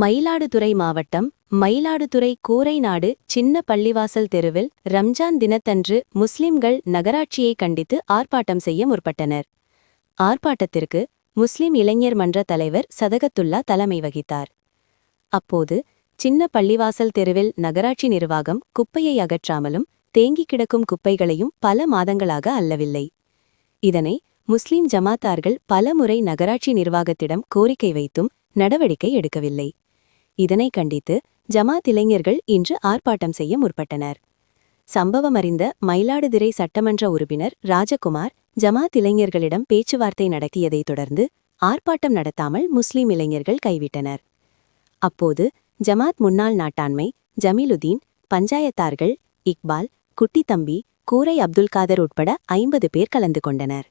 மயிலாடுதுறை மாவட்டம் மயிலாடுதுறை கூரைநாடு சின்ன பள்ளிவாசல் தெருவில் ரம்ஜான் தினத்தன்று முஸ்லிம்கள் நகராட்சியை கண்டித்து ஆர்ப்பாட்டம் செய்ய முற்பட்டனர். ஆர்ப்பாட்டத்திற்கு முஸ்லிம் இளைஞர் மன்ற தலைவர் சதகத்துல்லா தலைமை வகித்தார். அப்போது சின்ன பள்ளிவாசல் தெருவில் நகராட்சி நிர்வாகம் குப்பையை அகற்றாமலும் தேங்கிக் கிடக்கும் குப்பைகளையும் பல மாதங்களாக அள்ளவில்லை. இதனை முஸ்லிம் ஜமாத்தார்கள் பலமுறை நகராட்சி நிர்வாகத்திடம் கோரிக்கை வைத்தும் நடவடிக்கை எடுக்கவில்லை. இதனை கண்டித்து ஜமாத் இளைஞர்கள் இன்று ஆர்ப்பாட்டம் செய்ய முற்பட்டனர். சம்பவம் அறிந்த மயிலாடுதுறை சட்டமன்ற உறுப்பினர் ராஜகுமார் ஜமாத் இளைஞர்களிடம் பேச்சுவார்த்தை நடத்தியதைத் தொடர்ந்து ஆர்ப்பாட்டம் நடத்தாமல் முஸ்லிம் இளைஞர்கள் கைவிட்டனர். அப்போது ஜமாத் முன்னாள் நாட்டாண்மை ஜமீலுதீன், பஞ்சாயத்தார்கள் இக்பால், குட்டித்தம்பி, கூரை அப்துல்காதர் உட்பட 50 பேர் கலந்து கொண்டனர்.